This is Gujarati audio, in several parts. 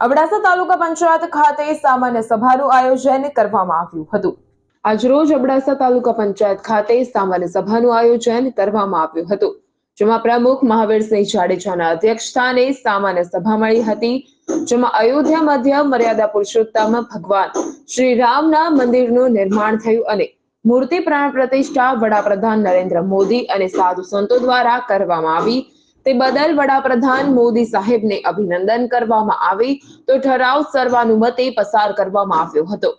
અબડાસા તાલુકા પંચાયત ખાતે સામાન્ય સભાનું આયોજન કરવામાં આવ્યું હતું. આજરોજ અબડાસા તાલુકા પંચાયત ખાતે સામાન્ય સભાનું આયોજન કરવામાં આવ્યું હતું, જેમાં પ્રમુખ મહાવીરસિંહ જાડેજાના અધ્યક્ષસ્થાને સામાન્ય સભા મળી હતી, જેમાં અયોધ્યા મધ્ય મર્યાદા પુરુષોત્તમ ભગવાન શ્રી રામના મંદિરનું નિર્માણ થયું અને મૂર્તિ પ્રાણ પ્રતિષ્ઠા વડાપ્રધાન નરેન્દ્ર મોદી અને સાધુ સંતો દ્વારા કરવામાં આવી તે બદલ વડાપ્રધાન મોદી સાહેબને અભિનંદન કરવામાં આવી તો ઠરાવ સર્વાનુમતે પસાર કરવામાં આવ્યો હતો.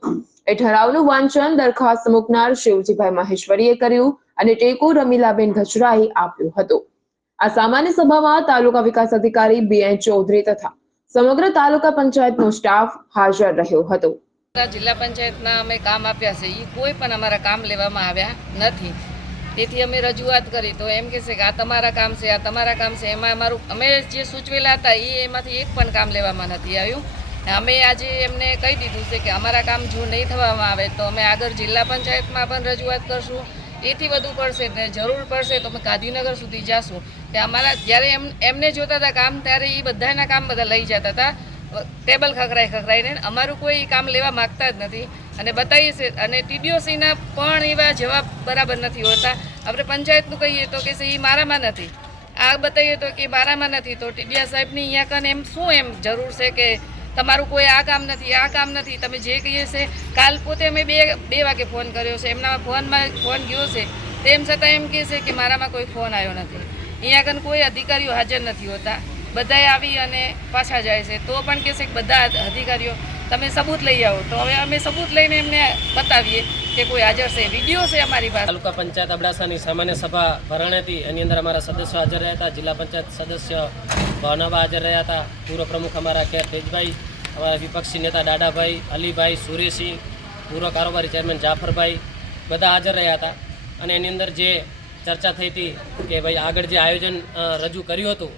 એ ઠરાવનું વાંચન દરખાસ્ત મૂકનાર શિવજીભાઈ મહેશ્વરીએ કર્યું અને ટેકો રમીલાબેન ગજરાએ આપ્યો હતો. આ સામાન્ય સભામાં તાલુકા વિકાસ અધિકારી બી એન ચૌધરી તથા સમગ્ર તાલુકા પંચાયતનો સ્ટાફ હાજર રહ્યો હતો. જિલ્લા પંચાયતના અમે કામ આપ્યા છે. એ કોઈ પણ અમારા કામ લેવામાં આવ્યા નથી. તેથી અમે રજૂઆત કરી તો એમ કહેશે કે આ તમારા કામ છે, આ તમારા કામ છે. એમાં અમારું અમે જે સૂચવેલા હતા એ એમાંથી એક પણ કામ લેવામાં નથી આવ્યું. અમે આજે એમને કહી દીધું છે કે અમારા કામ જો નહીં થવામાં આવે તો અમે આગળ જિલ્લા પંચાયતમાં પણ રજૂઆત કરશું. એથી વધુ પડશે ને જરૂર પડશે તો અમે ગાંધીનગર સુધી જાશું. કે અમારા જ્યારે એમ એમને જોતા હતા કામ, ત્યારે એ બધાના કામ બધા લઈ જતા હતા. ટેબલ ખખરાઈ ખખરાઈને અમારું કોઈ કામ લેવા માગતા જ નથી. અને બતાવીએ છે અને ટીડીઓસીના પણ એવા જવાબ બરાબર નથી હોતા. આપણે પંચાયતનું કહીએ તો કે એ મારામાં નથી. આ બતાવીએ તો કે મારામાં નથી. તો ટીડીયા સાહેબની અહીંયા કને એમ શું એમ જરૂર છે કે તમારું કોઈ આ કામ નથી, આ કામ નથી? તમે જે કહીએ છે, કાલ પોતે અમે બે બે વાગે ફોન કર્યો છે. એમના ફોનમાં ફોન ગયો છે. તેમ છતાં એમ કહે છે કે મારામાં કોઈ ફોન આવ્યો નથી. અહીંયા કને કોઈ અધિકારીઓ હાજર નથી હોતા. બધાએ આવી અને પાછા જાય છે. તો પણ કહેશે કે બધા અધિકારીઓ તમે સબૂત લઈ આવો. તો હવે અમે સબૂત લઈને એમને બતાવીએ કે કોઈ હાજર છે. વીડિયો છે અમારી પાસે. તાલુકા પંચાયત અબડાસાની સામાન્ય સભા ભરાણેથી એની અંદર અમારા સદસ્યો હાજર રહ્યા હતા. જિલ્લા પંચાયત સદસ્ય ભાવનાબા હાજર રહ્યા હતા. પૂર્વ પ્રમુખ અમારા કે તેજભાઈ, અમારા વિપક્ષી નેતા દાદાભાઈ, અલીભાઈ, સુરેશસિંહ, પૂર્વ કારોબારી ચેરમેન જાફરભાઈ બધા હાજર રહ્યા હતા. અને એની અંદર જે ચર્ચા થઈ હતી કે ભાઈ આગળ જે આયોજન રજૂ કર્યું હતું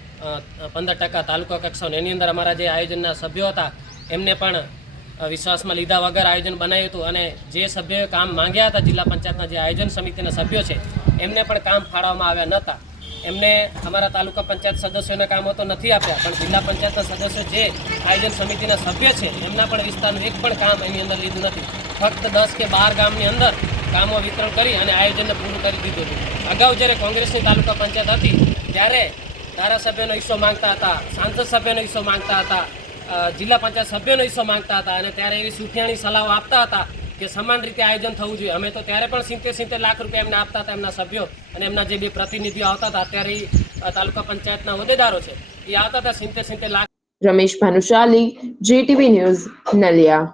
પંદર ટકા તાલુકા કક્ષાનું, એની અંદર અમારા જે આયોજનના સભ્યો હતા, એમને પણ વિશ્વાસમાં લીધા વગર આયોજન બનાવ્યું હતું અને જે સભ્યોએ કામ માંગ્યા હતા જિલ્લા પંચાયતના જે આયોજન સમિતિના સભ્યો છે, એમને પણ કામ ફાળવવામાં આવ્યા નહોતા. એમને અમારા તાલુકા પંચાયત સદસ્યોને કામો તો નથી આપ્યા, પણ જિલ્લા પંચાયતના સદસ્યો જે આયોજન સમિતિના સભ્ય છે, એમના પણ વિસ્તારનું એક પણ કામ એની અંદર લીધું નથી. ફક્ત દસ કે બાર ગામની અંદર કામો વિતરણ કરી અને આયોજનને પૂરું કરી દીધું હતું. અગાઉ જ્યારે કોંગ્રેસની તાલુકા પંચાયત હતી, ત્યારે ધારાસભ્યનો હિસ્સો માંગતા હતા, સાંસદ સભ્યનો હિસ્સો માંગતા હતા જિલ્લા પંચાયત સભ્યોનો હિસ્સો માંગતા હતા અને ત્યારે એવી સૂચનાની સલાહો આપતા હતા કે સમાન રીતે આયોજન થવું જોઈએ. અમે તો ત્યારે પણ સિત્તેર સિત્તેર લાખ રૂપિયા એમને આપતા હતા, એમના સભ્યો અને એમના જે બે પ્રતિનિધિઓ આવતા હતા, અત્યારે તાલુકા પંચાયતના હોદ્દેદારો છે, એ આવતા હતા સિત્તેર સિત્તેર લાખ રમેશ ભાનુશાલી, જીટીવી ન્યૂઝ નલિયા.